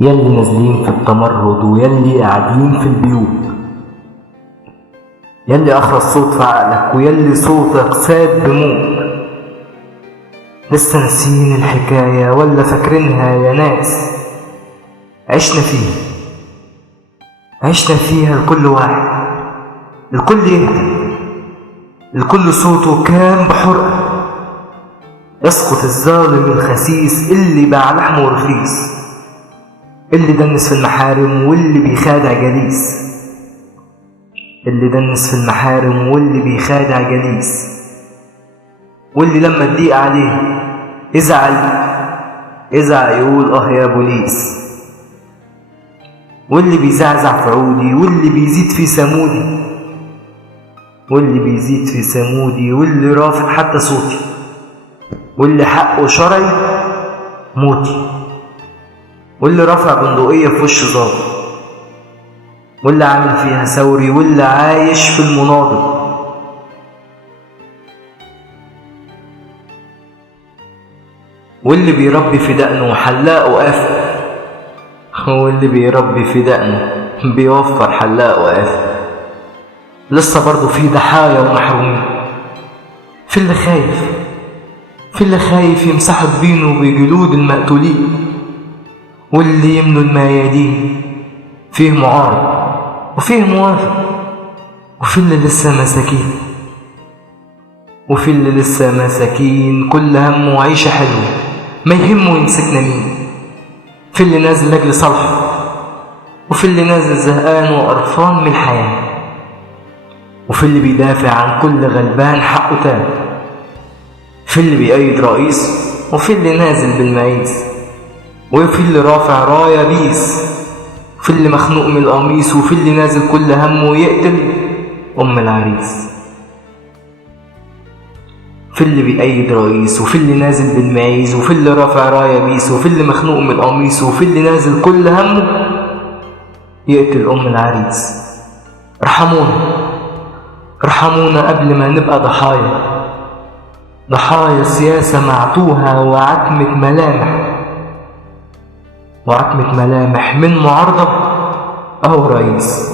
يلي نازلين في التمرد ويلي قاعدين في البيوت، يلي أخرس صوت في عقلك ويلي صوتك ساد بموت. لسه ناسيين الحكاية ولا فاكرينها يا ناس؟ عشنا فيها لكل واحد، الكل يهدى، الكل صوته كان بحرقة. يسقط الظالم الخسيس اللي باع لحمه رخيص، اللي دنس في المحارم واللي بيخادع جليس، اللي دنس في المحارم واللي بيخادع جليس، واللي لما تضيق عليه يزعل يقول يا بوليس، واللي بيزعزع في عودي واللي بيزيد في سمودي واللي رافض حتى صوتي، واللي حقه شرعي موتي، واللي رافع بندقية في وش ظابط، واللي عامل فيها ثوري واللي عايش في المناضل، واللي بيربي في دقنه حلاق وقافل، واللي بيربي في دقنه بيوفر حلاق وقافل. لسه برضه في ضحايا ومحرومين، في اللي خايف يمسحوا بينه بجلود المقتولين، واللي يملوا الميادين فيه معارض وفيه موافق، وفي اللي لسه مساكين كل همه وعيشة حلوة ما يهمه يمسكنا مين، في اللي نازل لاجل صالحه وفي اللي نازل زهقان وقرفان من الحياة، وفي اللي بيدافع عن كل غلبان حقه تاب، في اللي بيأيد رئيس وفي اللي نازل بالمعيز، وفي اللي رافع راية بيس، وفي اللي مخنوق من القميص، وفي اللي نازل كل همه يقتل أم العريس، في اللي بيأيد رئيس وفي اللي نازل بالمعيز، وفي اللي رافع راية بيس، وفي اللي مخنوق من القميص، وفي اللي نازل كل همه يقتل أم العريس. ارحمونا قبل ما نبقى ضحايا سياسة معتوهة وعتمة ملامح من معارضة أو رئيس.